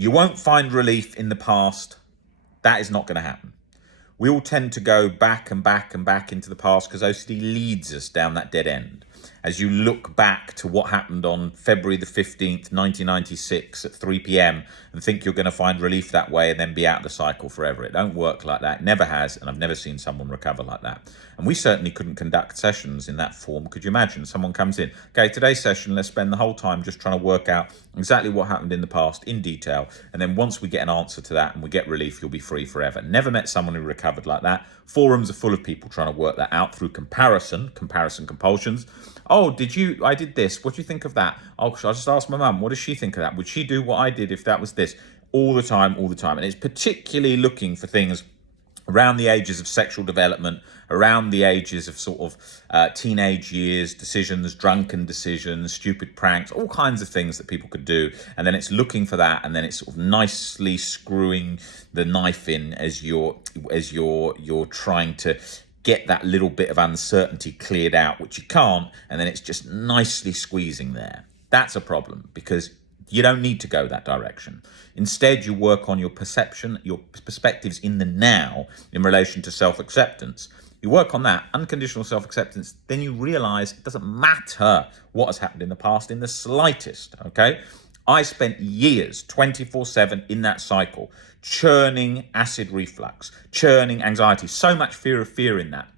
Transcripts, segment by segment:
You won't find relief in the past. That is not going to happen. We all tend to go back and back and back into the past because OCD leads us down that dead end. As you look back to what happened on February the 15th, 1996 at 3 p.m. and think you're going to find relief that way and then be out of the cycle forever. It don't work like that. It never has, and I've never seen someone recover like that. And we certainly couldn't conduct sessions in that form. Could you imagine? Someone comes in, okay, today's session, let's spend the whole time just trying to work out exactly what happened in the past in detail. And then once we get an answer to that and we get relief, you'll be free forever. Never met someone who recovered like that. Forums are full of people trying to work that out through comparison compulsions. Oh, I did this. What do you think of that? Oh, I'll just ask my mum, what does she think of that? Would she do what I did if that was this? All the time. And it's particularly looking for things around the ages of sexual development, around the ages of sort of teenage years, decisions, drunken decisions, stupid pranks, all kinds of things that people could do. And then it's looking for that, and then it's sort of nicely screwing the knife in as you're trying to get that little bit of uncertainty cleared out, which you can't, and then it's just nicely squeezing there. That's a problem, because you don't need to go that direction. Instead, you work on your perception, your perspectives in the now in relation to self-acceptance. You work on that, unconditional self-acceptance, then you realize it doesn't matter what has happened in the past in the slightest, okay? I spent years, 24/7 in that cycle, churning acid reflux, churning anxiety, so much fear in that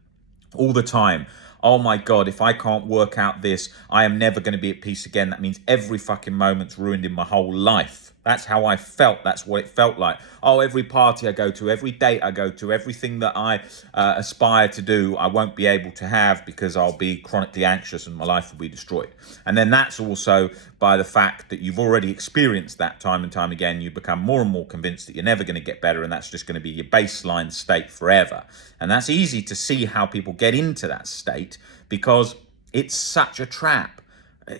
all the time. Oh my God, if I can't work out this, I am never going to be at peace again. That means every fucking moment's ruined in my whole life. That's how I felt. That's what it felt like. Oh, every party I go to, every date I go to, everything that I aspire to do, I won't be able to have because I'll be chronically anxious and my life will be destroyed. And then that's also by the fact that you've already experienced that time and time again. You become more and more convinced that you're never going to get better, and that's just going to be your baseline state forever. And that's easy to see how people get into that state because it's such a trap.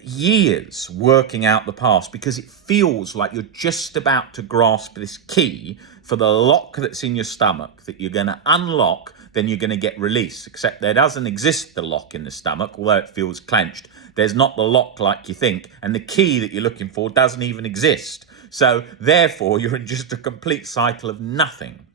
Years working out the past because it feels like you're just about to grasp this key for the lock that's in your stomach that you're going to unlock, then you're going to get release. Except there doesn't exist the lock in the stomach, although it feels clenched. There's not the lock like you think, and the key that you're looking for doesn't even exist. So therefore, you're in just a complete cycle of nothing.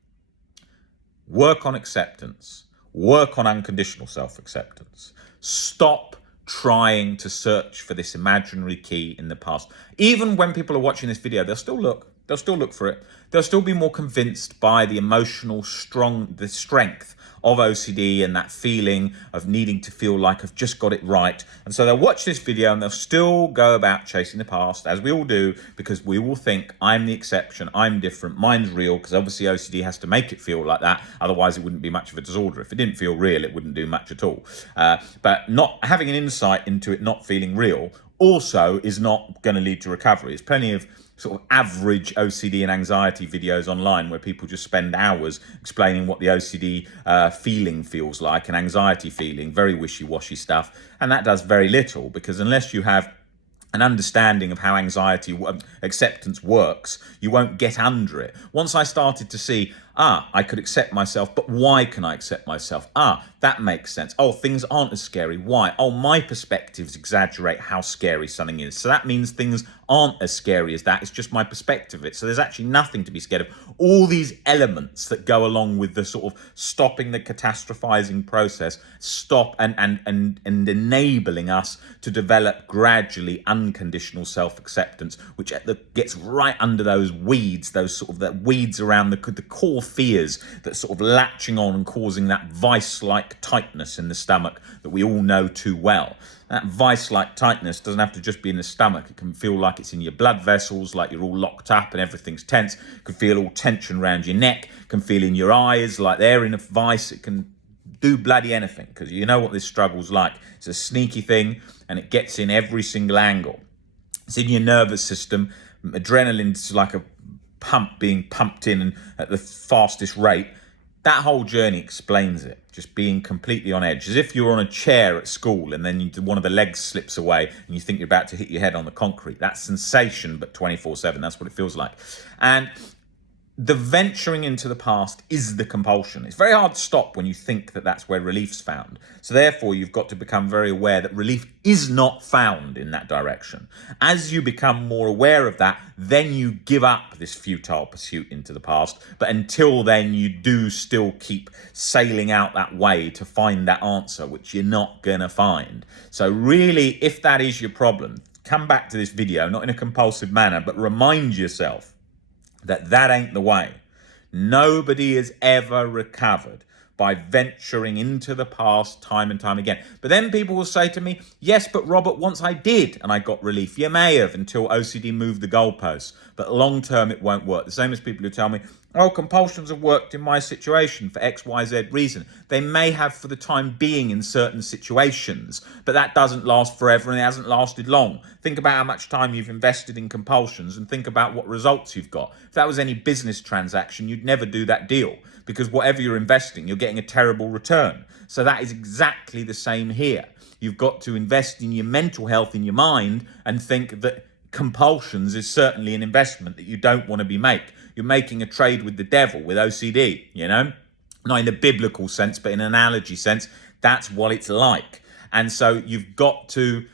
Work on acceptance. Work on unconditional self-acceptance. Stop trying to search for this imaginary key in the past. Even when people are watching this video, they'll still look for it. They'll still be more convinced by the emotional the strength of OCD and that feeling of needing to feel like I've just got it right. And so they'll watch this video and they'll still go about chasing the past, as we all do, because we will think I'm the exception, I'm different, mine's real, because obviously OCD has to make it feel like that. Otherwise, it wouldn't be much of a disorder. If it didn't feel real, it wouldn't do much at all. But not having an insight into it not feeling real also is not going to lead to recovery. There's plenty of sort of average OCD and anxiety videos online where people just spend hours explaining what the OCD feeling feels like, and anxiety feeling, very wishy-washy stuff. And that does very little, because unless you have an understanding of how anxiety acceptance works, you won't get under it. Once I started to see, I could accept myself, but why can I accept myself? That makes sense. Oh, things aren't as scary. Why? Oh, my perspectives exaggerate how scary something is. So that means things aren't as scary as that. It's just my perspective of it. So there's actually nothing to be scared of. All these elements that go along with the sort of stopping the catastrophizing process, and enabling us to develop gradually unconditional self-acceptance, which gets right under those weeds, those sort of that weeds around the core fears that sort of latching on and causing that vice-like tightness in the stomach that we all know too well. That vice-like tightness doesn't have to just be in the stomach. It can feel like it's in your blood vessels, like you're all locked up and everything's tense. It can feel all tension around your neck. It can feel in your eyes like they're in a vice. It can do bloody anything, because you know what this struggle's like. It's a sneaky thing, and it gets in every single angle. It's in your nervous system. Adrenaline's like a pump being pumped in at the fastest rate. That whole journey explains it, just being completely on edge, as if you're on a chair at school and then one of the legs slips away and you think you're about to hit your head on the concrete. That sensation, but 24/7, that's what it feels like. And the venturing into the past is the compulsion. It's very hard to stop when you think that that's where relief's found. So therefore, you've got to become very aware that relief is not found in that direction. As you become more aware of that, then you give up this futile pursuit into the past. But until then, you do still keep sailing out that way to find that answer, which you're not going to find. So really, if that is your problem, come back to this video, not in a compulsive manner, but remind yourself that ain't the way. Nobody has ever recovered by venturing into the past time and time again. But then people will say to me, yes, but Robert, once I did and I got relief. You may have until OCD moved the goalposts, but long term it won't work. The same as people who tell me, oh, compulsions have worked in my situation for X, Y, Z reason. They may have for the time being in certain situations, but that doesn't last forever and it hasn't lasted long. Think about how much time you've invested in compulsions and think about what results you've got. If that was any business transaction, you'd never do that deal because whatever you're investing, you're getting a terrible return. So that is exactly the same here. You've got to invest in your mental health, in your mind, and think that compulsions is certainly an investment that you don't want to be making. You're making a trade with the devil, with OCD, you know? Not in a biblical sense, but in an analogy sense, that's what it's like. And so you've got to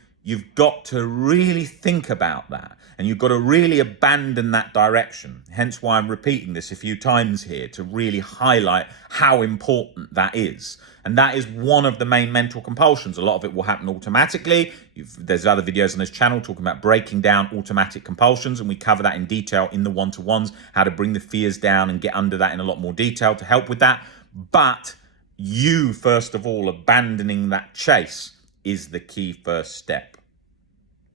really think about that. And you've got to really abandon that direction. Hence why I'm repeating this a few times here to really highlight how important that is. And that is one of the main mental compulsions. A lot of it will happen automatically. There's other videos on this channel talking about breaking down automatic compulsions, and we cover that in detail in the one-to-ones, how to bring the fears down and get under that in a lot more detail to help with that. But you, first of all, abandoning that chase is the key first step.